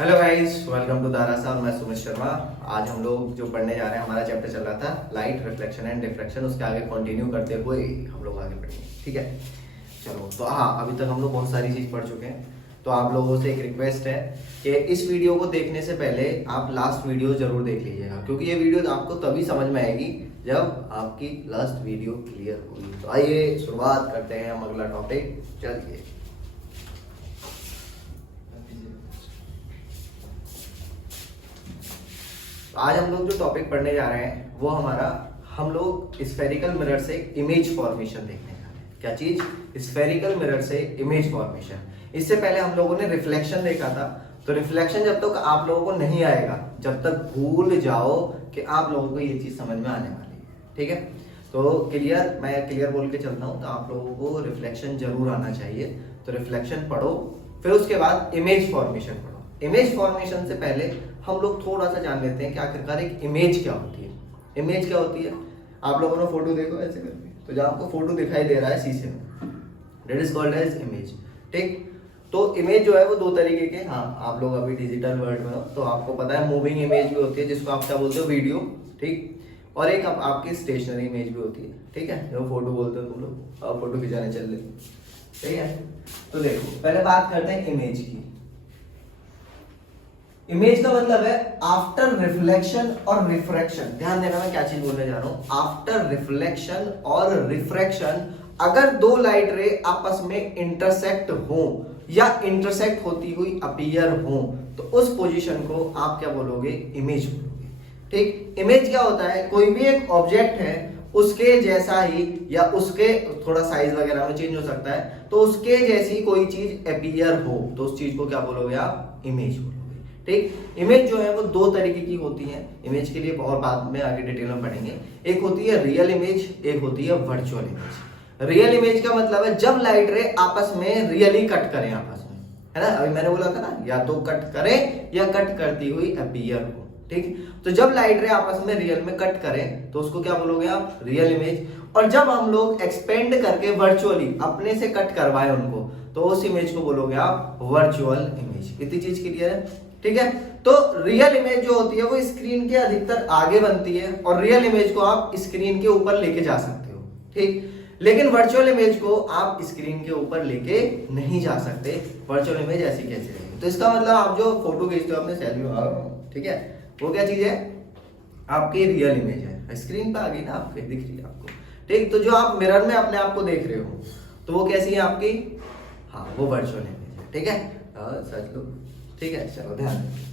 Hello guys, welcome to दारासा और मैं सुमित शर्मा। आज हम लोग जो पढ़ने जा रहे हैं, हमारा चैप्टर चल रहा था लाइट, रिफ्लेक्शन एंड डिफ्रैक्शन। उसके आगे कंटिन्यू करते हुए हम लोग आगे पढ़ेंगे, ठीक है। चलो, तो हाँ, अभी तक हम लोग बहुत सारी चीज़ पढ़ चुके हैं। तो आप लोगों से एक रिक्वेस्ट है कि इस वीडियो को देखने से पहले आप लास्ट वीडियो जरूर देख लीजिएगा, क्योंकि ये वीडियो आपको तभी समझ में आएगी जब आपकी लास्ट वीडियो क्लियर होगी। तो आइए शुरुआत करते हैं हम अगला टॉपिक। चलिए, आज हम लोग जो टॉपिक पढ़ने जा रहे हैं वो हम लोग स्फेरिकल मिरर से इमेज फॉर्मेशन देखने जा रहे हैं। क्या चीज? स्फेरिकल मिरर से इमेज फॉर्मेशन। इससे पहले हम लोगों ने रिफ्लेक्शन देखा था। तो रिफ्लेक्शन जब तक आप लोगों को नहीं आएगा, जब तक भूल जाओ कि आप लोगों को ये चीज समझ में आने वाली है, ठीक है। तो क्लियर, मैं क्लियर बोल के चलता हूँ। तो आप लोगों को रिफ्लेक्शन जरूर आना चाहिए। तो रिफ्लेक्शन पढ़ो, फिर उसके बाद इमेज फॉर्मेशन पढ़ो। इमेज फॉर्मेशन से पहले हम लोग थोड़ा सा जान लेते हैं कि आखिरकार एक इमेज क्या होती है। इमेज क्या होती है? आप लोगों ने फोटो देखो ऐसे करके, तो जब आपको फोटो दिखाई दे रहा है शीशे में, that is called as image, ठीक। तो इमेज जो है वो दो तरीके के, हाँ, आप लोग अभी डिजिटल वर्ल्ड में हो तो आपको पता है मूविंग इमेज भी होती है, जिसको आप क्या बोलते हो, वीडियो, ठीक। और एक आपकी स्टेशनरी इमेज भी होती है, ठीक है, जो फोटो बोलते हो तुम लोग, और फोटो खिंचाने चल रहे, ठीक है। तो देखो, पहले बात करते हैं इमेज की। इमेज का मतलब है आफ्टर रिफ्लेक्शन और रिफ्रैक्शन। ध्यान देना मैं क्या चीज बोलने जा रहा हूं। आफ्टर रिफ्लेक्शन और रिफ्रैक्शन, अगर दो लाइट रे आपस में इंटरसेक्ट हो या इंटरसेक्ट होती हुई अपीयर हो, तो उस पोजीशन को आप क्या बोलोगे? इमेज बोलोगे, ठीक। इमेज क्या होता है? कोई भी एक ऑब्जेक्ट है, उसके जैसा ही या उसके थोड़ा साइज वगैरह में चेंज हो सकता है, तो उसके जैसी कोई चीज अपीयर हो तो उस चीज को क्या बोलोगे आप? इमेज बोलोगे, ठीक। इमेज जो है वो दो तरीके की होती है। इमेज के लिए और बाद में आगे डिटेल में पढ़ेंगे। एक होती है रियल इमेज, एक होती है वर्चुअल इमेज। रियल इमेज का मतलब है जब लाइट रे आपस में रियली कट करें आपस में, है ना। अभी मैंने बोला था ना, या तो कट करें या कट करती हुई अपीयर हो, ठीक। तो जब लाइट रे आपस में रियल में कट करें तो उसको क्या बोलोगे आप? Real image. और जब हम लोग एक्सपेंड करके वर्चुअली अपने से कट करवाए उनको, तो उस इमेज को बोलोगे आप वर्चुअल इमेज। इतनी चीज क्लियर है, ठीक है। तो रियल इमेज जो होती है वो स्क्रीन के अधिकतर आगे बनती है, और रियल इमेज को आप स्क्रीन के ऊपर लेके जा सकते हो, ठीक। लेकिन वर्चुअल इमेज को आप स्क्रीन के ऊपर लेके नहीं जा सकते। वर्चुअल इमेज ऐसी कैसे रहेगी? तो इसका मतलब आप जो फोटो खींचते हो अपने सेल्फी में, ठीक है, वो क्या चीज है? आपकी रियल इमेज है। स्क्रीन पे आ गई ना, आपके दिख रही है आपको, ठीक। तो जो आप मिरर में अपने आप को देख रहे हो, तो वो कैसी है आपकी? हाँ, वो वर्चुअल इमेज है, ठीक है। सच लो, ठीक है। चलो ध्यान रखिए।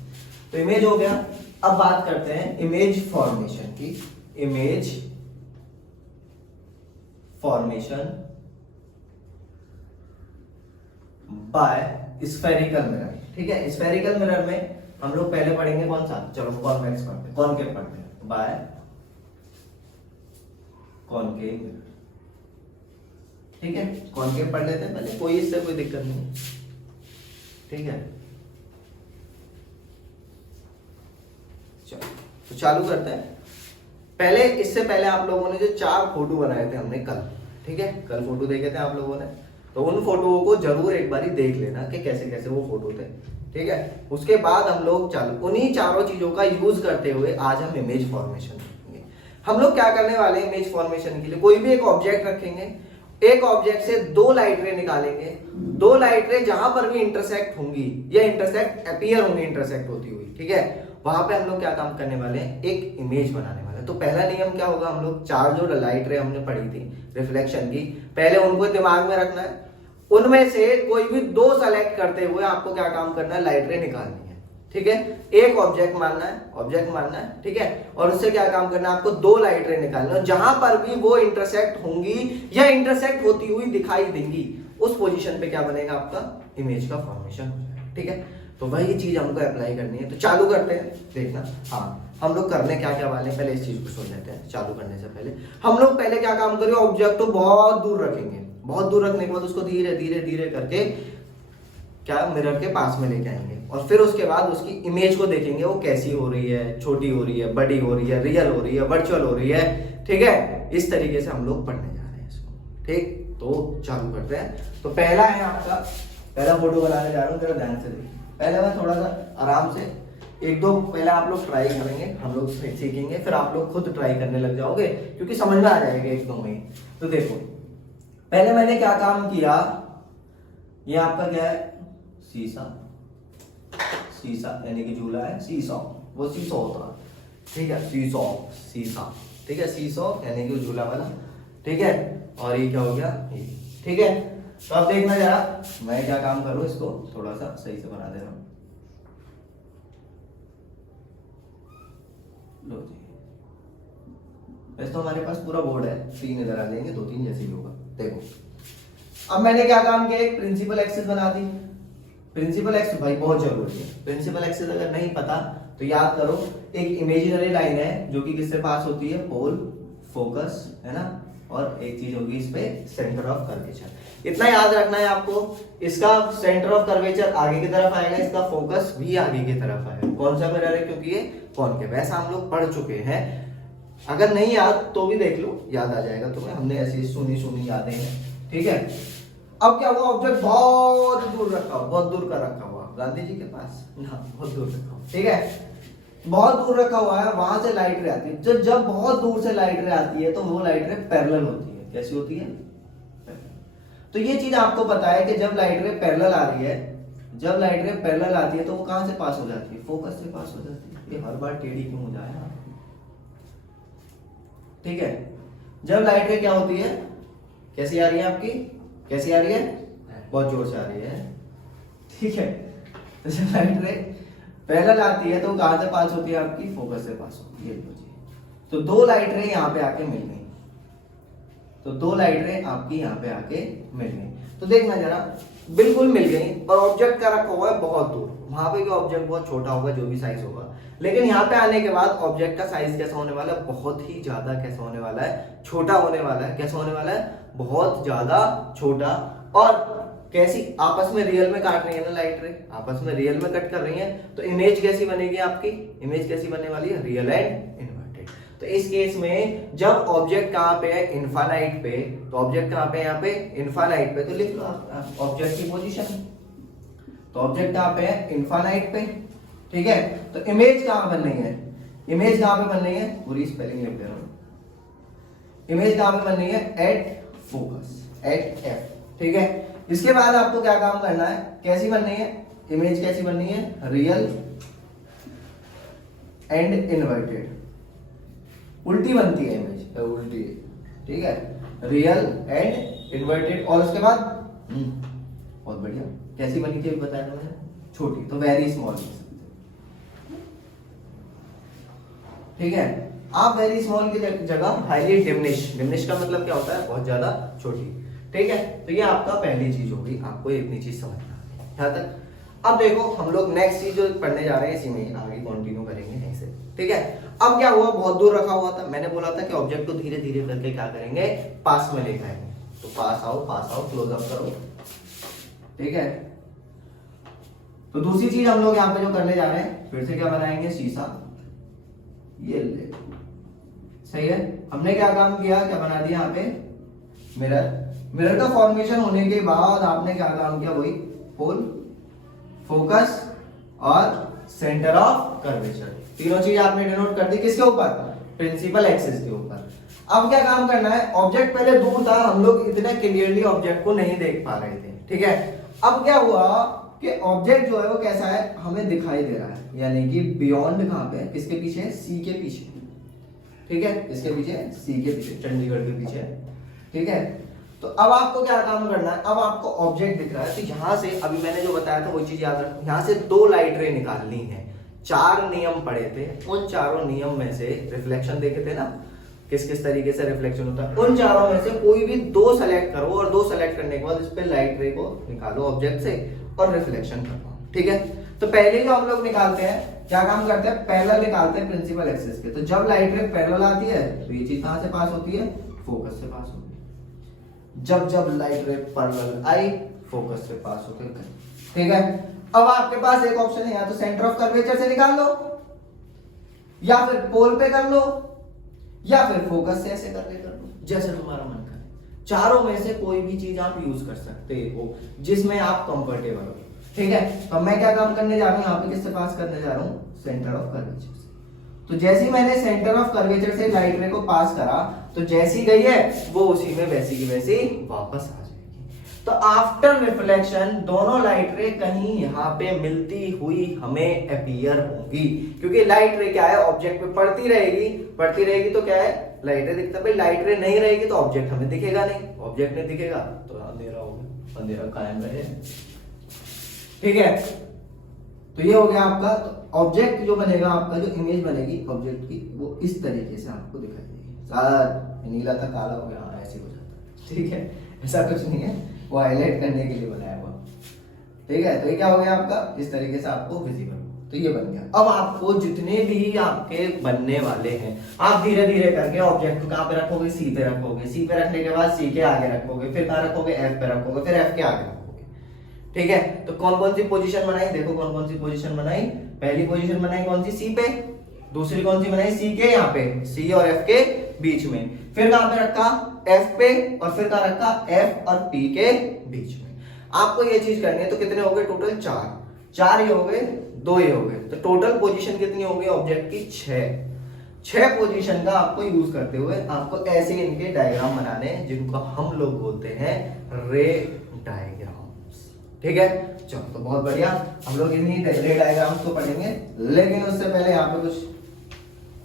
तो इमेज हो गया। अब बात करते हैं इमेज फॉर्मेशन की। Image formation by spherical mirror, ठीक है। स्फेरिकल मिरर में हम लोग पहले पढ़ेंगे कौन सा? चलो कॉन्वेक्स पढ़ते हैं, कॉनकेव पढ़ते हैं। बाय कॉनकेव मिरर, ठीक है। कॉनकेव पढ़ लेते हैं पहले, कोई इससे कोई दिक्कत नहीं, ठीक है। चलो, तो चालू करते हैं। पहले, इससे पहले आप लोगों ने जो 4 फोटो बनाए थे हमने कल, ठीक है, कल फोटो देखे थे आप लोगों ने, तो उन फोटोओं को जरूर एक बारी देख लेना कि कैसे कैसे वो फोटो थे, ठीक है। उसके बाद हम लोग चालू उन्हीं चारों चीजों का यूज करते हुए आज हम इमेज फॉर्मेशन देखेंगे। हम लोग क्या करने वाले हैं इमेज फॉर्मेशन के लिए? कोई भी एक ऑब्जेक्ट रखेंगे, एक ऑब्जेक्ट से 2 लाइट रे निकालेंगे। 2 लाइट रे जहां पर भी इंटरसेक्ट होंगी या इंटरसेक्ट अपीयर होंगी, इंटरसेक्ट होती हुई, ठीक है, वहां पे हम लोग क्या काम करने वाले हैं? एक इमेज बनाने वाले हैं। तो पहला नियम क्या होगा? हम लोग 4 जो लाइट रे हमने पढ़ी थी रिफ्लेक्शन की, पहले उनको दिमाग में रखना है। उनमें से कोई भी 2 सेलेक्ट करते हुए आपको क्या काम करना है? लाइट रे निकालनी है, ठीक है। एक ऑब्जेक्ट मानना है, ठीक है। और उससे क्या काम करना है? आपको 2 लाइट रे निकालना है। जहां पर भी वो इंटरसेक्ट होंगी या इंटरसेक्ट होती हुई दिखाई देंगी, उस पोजीशन पे क्या बनेगा? आपका इमेज का फॉर्मेशन हो जाएगा, ठीक है। तो वही चीज हमको अप्लाई करनी है। तो चालू करते हैं, देखना। हाँ, हम लोग करने क्या क्या वाले हैं, पहले इस चीज को सोच लेते हैं। चालू करने से पहले हम लोग पहले क्या काम करेंगे? ऑब्जेक्ट को बहुत दूर रखेंगे। बहुत दूर रखने के बाद उसको धीरे धीरे धीरे करके क्या मिरर के पास में लेके आएंगे, और फिर उसके बाद उसकी इमेज को देखेंगे वो कैसी हो रही है, छोटी हो रही है, बड़ी हो रही है, रियल हो रही है, वर्चुअल हो रही है, ठीक है। इस तरीके से हम लोग पढ़ने जा रहे हैं इसको, ठीक। तो चालू करते हैं। तो पहला है आपका, पहला फोटो बनाने जा रहा हूँ, जरा ध्यान से देखिए। पहले मैं थोड़ा सा आराम से एक दो पहले आप लोग ट्राई करेंगे, हम लोग सीखेंगे, फिर आप लोग खुद ट्राई करने लग जाओगे क्योंकि समझ में आ जाएगा एक दो में। तो देखो पहले मैंने क्या काम किया, ये आपका क्या है, शीशा, शीशा यानी कि झूला है, शीशा वो शीशा होता है, ठीक है, शीशा शीशा, ठीक है, शीशा यानी कि झूला वाला, ठीक है। और ये क्या हो गया, ये, ठीक है। तो अब देखना जरा मैं क्या काम करूं, इसको थोड़ा सा सही से बना दे रहा हूं। लो जी, वैसे तो हमारे पास पूरा बोर्ड है, 3 इधर आ जाएंगे, 2-3 जैसे ही होगा। देखो अब मैंने क्या काम किया, एक प्रिंसिपल एक्सिस बना दी। प्रिंसिपल एक्सिस भाई बहुत जरूरी है, प्रिंसिपल एक्सिस अगर नहीं पता तो याद करो, एक इमेजिनरी लाइन है जो कि किससे पास होती है, पोल, फोकस, है ना, और एक चीज होगी इस पे सेंटर ऑफ कर्वेचर। इतना याद रखना है आपको, इसका सेंटर ऑफ कर्वेचर आगे की तरफ आएगा, इसका फोकस भी आगे की तरफ आएगा। कौन सा मिरर है, क्योंकि ये कॉनकेव, ऐसा हम लोग पढ़ चुके हैं, अगर नहीं याद तो भी देख लो, याद आ जाएगा तुम्हें, हमने ऐसी सुनी यादें हैं, ठीक है। अब क्या हुआ, ऑब्जेक्ट बहुत दूर रखा हुआ, बहुत दूर का रखा हुआ, गांधी जी के पास, बहुत दूर रखा हुआ, ठीक है, बहुत दूर रखा हुआ है, वहां से लाइट रे आती है। जब बहुत दूर से लाइट रे आती है तो वो लाइट रे पैरेलल होती है। कैसी होती है, तो ये चीज आपको पता है कि जब लाइट रे पैरेलल आ रही है, जब लाइट रे पैरेलल आती है तो वो कहां से पास हो जाती है, फोकस से पास हो जाती है। ये हर बार टेढ़ी क्यों हो जाए, ठीक है। जब लाइट रे क्या होती है, कैसी आ रही है आपकी, कैसी आ रही है, बहुत जोर से आ रही है, ठीक है। तो जब लाइट रे पैरेलल आती है तो कहां से पास होती है आपकी, फोकस से पास होती है। तो 2 लाइट रे यहाँ पे आके मिल गई, तो 2 लाइट रे आपकी यहाँ पे आके मिल गई। तो देखना जरा, बिल्कुल मिल गई, और ऑब्जेक्ट का रखा हुआ है बहुत दूर, वहां पे भी ऑब्जेक्ट बहुत छोटा होगा, जो भी साइज होगा, लेकिन यहाँ पे आने के बाद ऑब्जेक्ट का साइज कैसा होने वाला है, बहुत ही ज्यादा कैसा होने वाला है, छोटा होने वाला है। कैसा होने वाला है, बहुत ज्यादा छोटा। और कैसी, आपस में रियल में काट रही है ना लाइट रे, आपस में रियल में कट कर रही है, तो इमेज कैसी बनेगी आपकी, इमेज कैसी बनने वाली है, रियल एंड इन्वर्टेड। तो इस केस में जब ऑब्जेक्ट कहां पे है, इनफाइनाइट पे, तो ऑब्जेक्ट कहां पे है, यहाँ पे इनफाइनाइट पे, तो लिख लो आप ऑब्जेक्ट की पोजीशन। तो ऑब्जेक्ट कहां पे है, इनफाइनाइट पे, ठीक है। तो इमेज कहां बन रही है, इमेज कहां पे बन रही है, पूरी स्पेलिंग लिख दे रहा हूं, इमेज कहां पे बन रही है, एट फोकस, एट एफ, ठीक है। इसके बाद आपको क्या काम करना है, कैसी बननी है इमेज, कैसी बननी है, रियल एंड इन्वर्टेड, उल्टी बनती है इमेज, उल्टी, ठीक है, रियल एंड इन्वर्टेड। और उसके बाद बहुत बढ़िया, कैसी बनी थी बताया मैंने, छोटी, तो वेरी स्मॉल, ठीक है। आप वेरी स्मॉल की जगह हाईली डिमिनिश, डिमिनिश का मतलब क्या होता है, बहुत ज्यादा छोटी, ठीक है। तो ये आपका पहली चीज होगी, आपको इतनी चीज समझना है यहाँ तक। अब देखो हम लोग नेक्स्ट चीज जो पढ़ने जा रहे हैं, इसी में आगे कंटिन्यू करेंगे यहीं से, ठीक है। अब क्या हुआ, बहुत दूर रखा हुआ था, मैंने बोला था कि ऑब्जेक्ट को धीरे धीरे करके क्या करेंगे, पास में लेकर आएंगे। तो पास आओ, क्लोज अप करो, ठीक है। तो दूसरी चीज हम लोग यहाँ पे जो करने जा रहे हैं, फिर से क्या बनाएंगे, शीशा, ये ले, सही है। हमने क्या काम किया, क्या बना दिया यहाँ पे, मिरर। मिरर का फॉर्मेशन होने के बाद आपने क्या काम किया, वही पोल, फोकस और सेंटर ऑफ कर्वेचर, तीनों चीज आपने डिनोट कर दी किसके ऊपर, प्रिंसिपल एक्सिस के ऊपर। अब क्या काम करना है, ऑब्जेक्ट पहले दूर था, हम लोग इतने क्लियरली ऑब्जेक्ट को नहीं देख पा रहे थे, ठीक है। अब क्या हुआ कि ऑब्जेक्ट जो है वो कैसा है, हमें दिखाई दे रहा है, यानी कि बियॉन्ड कहां पे, किसके पीछे, सी के पीछे, ठीक है, इसके पीछे, सी के पीछे, चंडीगढ़ के पीछे, ठीक है। तो अब आपको क्या काम करना है, अब आपको ऑब्जेक्ट दिख रहा है, तो यहां से अभी मैंने जो बताया था वही चीज याद रखो, यहां से 2 लाइट रे निकालनी है। 4 नियम पढ़े थे, उन चारों नियम में से रिफ्लेक्शन देखे थे ना, किस किस तरीके से रिफ्लेक्शन होता है, उन चारों में से कोई भी 2 सेलेक्ट करो, और 2 सेलेक्ट करने के बाद इस पे लाइट रे को निकालो ऑब्जेक्ट से और रिफ्लेक्शन करो, ठीक है। तो पहले जो हम लोग निकालते हैं, क्या काम करते हैं, पैरेलल निकालते हैं प्रिंसिपल एक्सिस के। तो जब लाइट रे पैरेलल आती है तो ये चीज कहां से पास होती है, फोकस से पास होती है। जब जब लाइट रे पैरेलल आई, फोकस से पास होकर गई, ठीक है। अब आपके पास एक ऑप्शन है, या तो सेंटर ऑफ कर्वेचर से निकाल लो, या फिर पोल पे कर लो, या फिर फोकस से ऐसे करके कर लो, जैसे तुम्हारा मन करे। चारों में से कोई भी चीज आप यूज कर सकते हो जिसमें आप कंफर्टेबल हो, ठीक है, तो मैं क्या काम करने जा रहा हूँ यहाँ पे, किससे पास करने जा रहा हूँ, सेंटर ऑफ कर्वेचर से। तो जैसे ही मैंने सेंटर ऑफ कर्वेचर से लाइट रे को पास करा, तो जैसी गई है वो उसी में वैसी की वैसी वापस आ जाएगी। तो आफ्टर रिफ्लेक्शन दोनों लाइट रे कहीं यहाँ पे मिलती हुई हमें अपीयर होंगी, क्योंकि लाइट रे क्या है, ऑब्जेक्ट पे पड़ती रहेगी तो क्या है, लाइट रे दिखता है। भाई लाइट रे नहीं रहेगी तो ऑब्जेक्ट हमें दिखेगा नहीं, ऑब्जेक्ट नहीं दिखेगा तो अंधेरा होगा, अंधेरा कायम रहे। ठीक है, तो ये हो गया आपका। तो ऑब्जेक्ट जो बनेगा आपका, जो इमेज बनेगी ऑब्जेक्ट की, वो इस तरीके से आपको दिखाई देगी। सर नीला था काला हो गया, हाँ ऐसे हो जाता है। ठीक है, ऐसा कुछ नहीं है, वो हाईलाइट करने के लिए बनाया हुआ। ठीक है, तो ये क्या हो गया आपका, इस तरीके से आपको विजिबल, तो ये बन गया। अब आपको जितने भी आपके बनने वाले हैं, आप धीरे धीरे करके ऑब्जेक्ट को कहाँ पे रखोगे, सी पे रखोगे, सी पे रखने के बाद सी के आगे रखोगे, फिर कहाँ रखोगे, एफ पे रखोगे, फिर एफ के आगे रखोगे। ठीक है, तो कौन कौन सी पोजीशन बनाई, देखो कौन कौन सी पोजीशन बनाई। पहली पोजीशन बनाई कौन सी, सी पे। दूसरी कौन सी बनाई, सी के यहाँ पे, सी और एफ के बीच में। फिर कहां पे रखा, एफ पे, और फिर कहां रखा, एफ और पी के बीच में। आपको ये चीज करनी है, तो कितने हो गए टोटल, चार ये हो गए, दो ये हो गए, तो टोटल पोजीशन कितनी हो गई ऑब्जेक्ट की, छह पोजीशन का आपको यूज करते हुए आपको ऐसे इनके डायग्राम बनाने हैं, जिनको हम लोग बोलते हैं रे डायग्राम। ठीक है, चलो तो बहुत बढ़िया, हम लोग इन्हीं रे डायग्राम्स को पढ़ेंगे, लेकिन उससे पहले यहाँ पे कुछ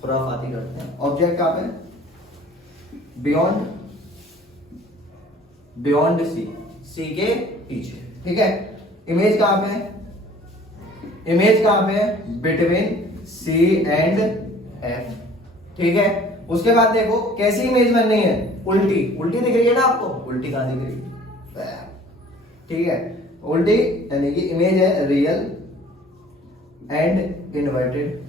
खुराफाती करते हैं। ऑब्जेक्ट कहाँ पे, बियॉन्ड सी के पीछे। ठीक है, इमेज कहाँ पे, इमेज कहाँ पे, बिटवीन सी एंड एफ। ठीक है, उसके बाद देखो कैसी इमेज बननी है, उल्टी दिख रही है ना आपको, उल्टी कहाँ दिख रही है, ठीक है, उल्टी यानी कि इमेज है रियल एंड इन्वर्टेड।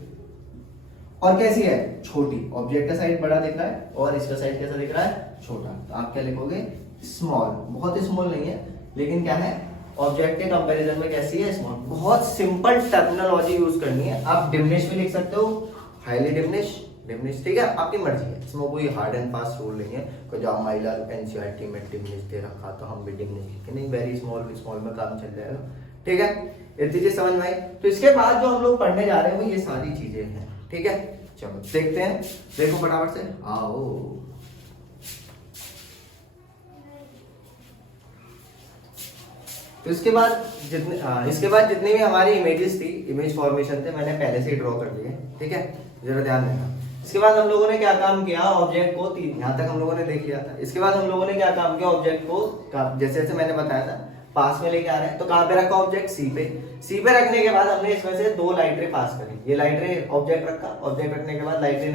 और कैसी है, छोटी, ऑब्जेक्ट का साइड बड़ा दिख रहा है और इसका साइड कैसा दिख रहा है, छोटा। तो आप क्या लिखोगे, स्मॉल, बहुत स्मॉल नहीं है, लेकिन क्या है, ऑब्जेक्ट के कंपैरिजन में कैसी है, स्मॉल। बहुत सिंपल टर्मिनोलॉजी यूज करनी है। आप डिमिनिश भी लिख सकते हो, हाईली डिमिनिश, ठीक है, आपकी मर्जी है, इसमें कोई हार्ड एंड फास्ट रूल नहीं है। कोई जब माइला एनसीईआरटी में डिमिनिश दे रखा तो हम भी डिमिनिश लिखेंगे, नहीं, वेरी स्मॉल में काम चल जाएगा। ठीक है, इतनी चीज समझ में आई। तो इसके बाद जो हम लोग पढ़ने जा रहे हैं वो ये सारी चीजें हैं। ठीक है, चलो देखते हैं, देखो फटाफट से, आओ। तो इसके बाद जितनी भी हमारी इमेजेस थी, इमेज फॉर्मेशन थे, मैंने पहले से ही ड्रॉ कर लिए। ठीक है, जरा ध्यान देना। इसके बाद हम लोगों ने क्या काम किया, ऑब्जेक्ट को, यहाँ तक हम लोगों ने देख लिया था। इसके बाद हम लोगों ने क्या काम किया, ऑब्जेक्ट को जैसे जैसे मैंने बताया था पास में लेके आ रहे हैं। तो कहाँ पे रखा ऑब्जेक्ट, सी पे रखने के बाद हमने इसमें से दो लाइट रे पास करी। ये लाइट रे ऑब्जेक्ट रखा, ऑब्जेक्ट रखने के बाद लाइट रे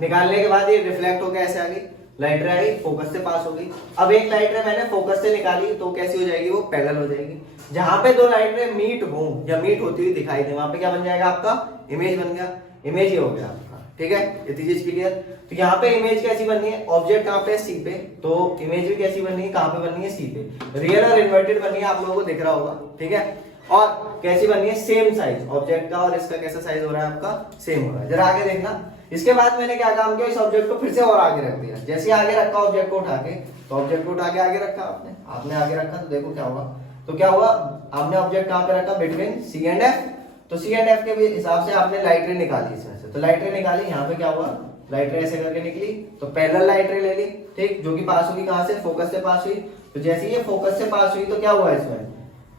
निकालने के बाद ये रिफ्लेक्ट होकर ऐसे आ गई, लाइट रे आई, फोकस से पास हो गई। अब एक लाइट रे मैंने फोकस से निकाली तो कैसी हो जाएगी, वो पैरेलल हो जाएगी। जहां पे दो लाइट रे मीट हो या मीट होती हुई दिखाई दे, वहां पे क्या बन जाएगा, आपका इमेज बन गया, इमेज ही हो गया आपका। ठीक है, इतनी चीज क्लियर। तो यहाँ पे इमेज कैसी बननी है, ऑब्जेक्ट कहाँ पे, सी पे, तो इमेज भी कैसी बननी है, कहाँ पे बननी है, सी पे। रियल और इन्वर्टेड बननी है, आप लोगों को दिख रहा होगा। ठीक है, और कैसी बननी है, सेम साइज, ऑब्जेक्ट का और इसका कैसा साइज हो रहा है, आपका सेम हो रहा है। जरा आगे देखना। इसके बाद मैंने क्या काम किया, इस ऑब्जेक्ट को फिर से और आगे रख दिया। जैसे आगे रखा ऑब्जेक्ट को उठा के, तो ऑब्जेक्ट को उठा के आगे रखा आपने आगे रखा, तो देखो क्या हुआ। तो क्या हुआ, आपने ऑब्जेक्ट कहाँ पे रखा, बिटवीन सी एंड एफ। तो सी एंड एफ के हिसाब से आपने लाइट रे निकाली इसमें से। तो लाइट रे निकाली, यहाँ पे क्या हुआ, लाइट रे ऐसे करके निकली, तो पैरेलल लाइट रे ले ली। ठीक, जो कि पास हुई कहां से, फोकस से पास हुई। तो जैसे ये फोकस से पास हुई तो क्या हुआ इसमें,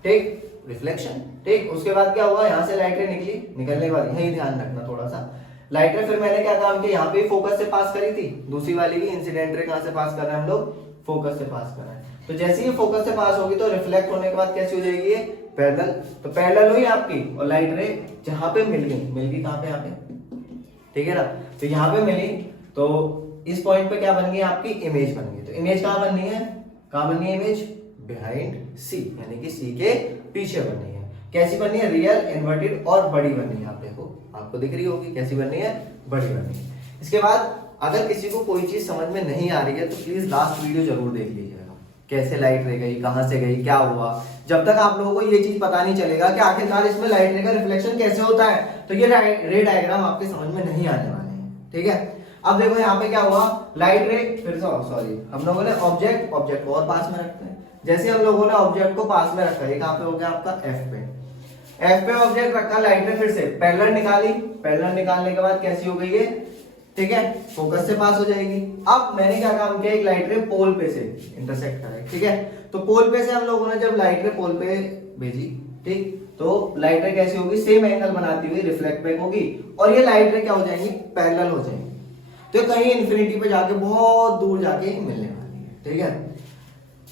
ठीक, रिफ्लेक्शन। ठीक, उसके बाद क्या हुआ, यहाँ से लाइट रे निकलने के बाद यही ध्यान रखना थोड़ा सा, लाइट रे फिर मैंने क्या काम किया, यहाँ पे फोकस से पास करी थी, दूसरी वाली भी इंसिडेंट रे कहां से पास कर रहे हैं हम लोग, फोकस से पास कर रहे हैं। तो जैसे ही फोकस से पास होगी तो रिफ्लेक्ट होने के बाद कैसी हो जाएगी, ये पैरेलल। तो पैरेलल हुई आपकी, और लाइट रे जहां पे मिल गई कहां पे, यहाँ पे, ठीक है ना। तो यहाँ पे मिली, तो इस पॉइंट पे क्या बन गई, आपकी इमेज बन गई। तो इमेज कहां बननी है, इमेज बिहाइंड सी, यानी कि सी के पीछे बननी है। कैसी बननी है, रियल, इन्वर्टेड और बड़ी बननी है। आप देखो, आपको दिख रही होगी कैसी बननी है, बड़ी बननी है। इसके बाद अगर किसी को कोई चीज समझ में नहीं आ रही है तो प्लीज लास्ट वीडियो जरूर देख लीजिएगा, कैसे लाइट रे गई, कहां से गई, क्या हुआ। जब तक आप लोगों को ये चीज पता नहीं चलेगा कि आखिरकार इसमें लाइट रे का रिफ्लेक्शन कैसे होता है, तो ये रे डायग्राम आपके समझ में नहीं आने वाले हैं। ठीक है, अब देखो यहाँ पे क्या हुआ, लाइट रे, फिर सॉरी हम लोगों ने ऑब्जेक्ट को और पास में रखते हैं। जैसे हम लोगों ने ऑब्जेक्ट को पास में रखा, ये कहां पे हो गया आपका एफ पे ऑब्जेक्ट रखा, लाइट रे फिर से पैरेलल निकाली, पैरेलल निकालने के बाद कैसी हो गई है, ठीक है, फोकस से पास हो जाएगी। अब मैंने क्या काम किया, एक लाइट रे पोल पे से इंटरसेक्ट करा, ठीक है, तो पोल पे से हम लोगों ने जब लाइट रे पोल पे भेजी, ठीक, तो लाइट रे कैसी होगी, सेम एंगल बनाती हुई रिफ्लेक्ट बैक होगी, और ये लाइट रे क्या हो जाएंगी, पैरेलल हो जाएंगी, तो कहीं इन्फिनिटी पे जाके बहुत दूर जाके मिलने वाली है, ठीक है।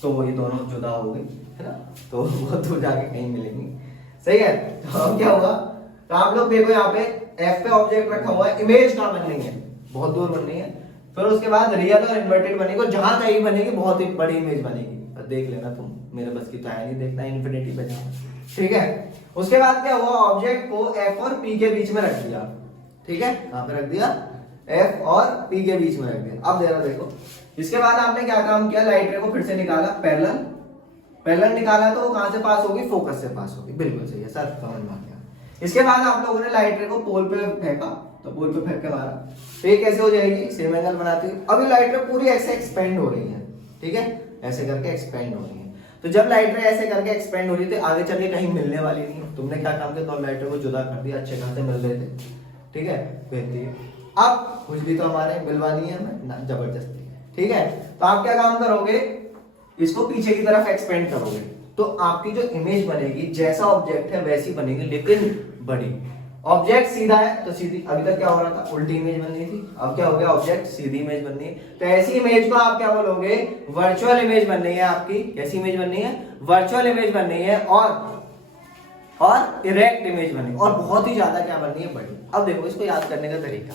तो ये दोनों जुदा हो गई, है ना, तो बहुत दूर जाके कहीं मिलेंगी, सही है। तो अब क्या होगा, तो आप लोग देखो यहाँ पे एफ पे ऑब्जेक्ट रखा हुआ है, इमेज कहाँ बन रही है, बहुत दूर बन रही है, फिर उसके बाद रियल और इन्वर्टेड बनेगी, और जहां कहीं बनेगी बहुत ही बड़ी इमेज बनेगी, देख लेना तुम, मेरे बस की तो है नहीं देखना इन्फिनिटी पे जाना, ठीक है। उसके बाद क्या हुआ, ऑब्जेक्ट को एफ और पी के बीच में रख दिया, ठीक है, कहां पे रख दिया, एफ और पी के बीच में रख दिया। अब देखो इसके बाद आपने क्या काम किया, लाइट रे को फिर से निकाला, पैरेलल, पैरेलल निकाला तो वो कहां से पास होगी, फोकस से पास होगी, बिल्कुल सही है सर, समझ में आ गया। इसके बाद आप लोगों ने लाइट रे को पोल पे फेंका, तो पोल पे फेंक के मारा, तो ये कैसे हो जाएगी, सेम एंगल बनाती है। अभी लाइट रे पूरी ऐसे एक्सपेंड हो रही है, ठीक है, ऐसे करके एक्सपेंड हो रही है, तो जब लाइट रे ऐसे करके एक्सपेंड हो रही थी, आगे चल के कहीं मिलने वाली नहीं है, तुमने क्या काम किया, तो लाइट रे को जुदा कर दिया, अच्छे खासे मिल रहे थे, ठीक है, बेहतरीन। अब कुछ भी तो हमारे मिलवानी है हमें ना, जबरदस्ती, ठीक है, तो आप क्या काम करोगे, इसको पीछे की तरफ एक्सपेंड करोगे, तो आपकी जो इमेज बनेगी, जैसा ऑब्जेक्ट है वैसी बनेगी, लेकिन बड़ी। ऑब्जेक्ट सीधा है तो सीधी, अभी तक क्या हो रहा था, उल्टी इमेज बन रही थी, अब क्या हो गया, ऑब्जेक्ट सीधी इमेज बन रही है, तो ऐसी इमेज को आप क्या बोलोगे, वर्चुअल इमेज बन रही है आपकी, कैसी इमेज बन रही है, वर्चुअल इमेज बन रही है, और इरेक्ट इमेज बन रही है, और बहुत ही ज्यादा क्या बन रही है, बड़ी। अब देखो इसको याद करने का तरीका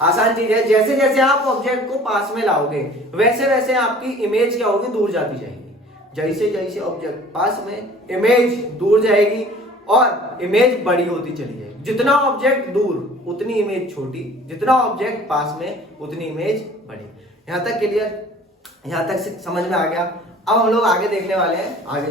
आसान चीज है, जैसे जैसे आप ऑब्जेक्ट को पास में लाओगे, वैसे वैसे आपकी इमेज क्या होगी, दूर जाती जाएगी, जैसे जैसे ऑब्जेक्ट पास में, इमेज दूर जाएगी, और इमेज बड़ी होती चली जाएगी। जितना ऑब्जेक्ट दूर उतनी इमेज छोटी, जितना ऑब्जेक्ट पास में उतनी इमेज बड़ी। यहां तक क्लियर, यहां तक समझ में आ गया। अब हम लोग आगे देखने वाले हैं, आगे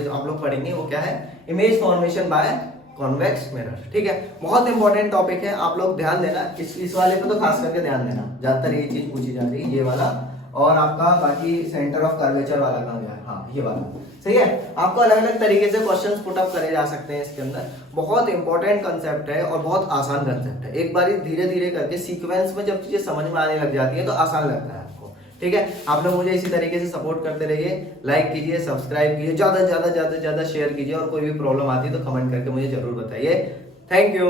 जो आप लोग पढ़ेंगे वो क्या है, image formation by convex mirror, ठीक है, बहुत इंपॉर्टेंट टॉपिक है, आप लोग ध्यान देना, इस वाले पे तो खास करके ध्यान देना, ज्यादातर ये चीज पूछी जा रही है, ये वाला, और आपका बाकी सेंटर ऑफ कर्वेचर वाला कहां गया, हाँ ये वाला, सही है। आपको अलग अलग तरीके से क्वेश्चंस पुट अप करे जा सकते हैं इसके अंदर, बहुत इंपॉर्टेंट कंसेप्ट है और बहुत आसान कंसेप्ट है, एक बार धीरे धीरे करके सीक्वेंस में जब चीजें समझ में आने लग जाती है तो आसान लगता है आपको, ठीक है। आप लोग मुझे इसी तरीके से सपोर्ट करते रहिए, लाइक कीजिए, सब्सक्राइब कीजिए, ज्यादा से ज्यादा शेयर कीजिए, और कोई भी प्रॉब्लम आती है तो कमेंट करके मुझे जरूर बताइए। Thank you.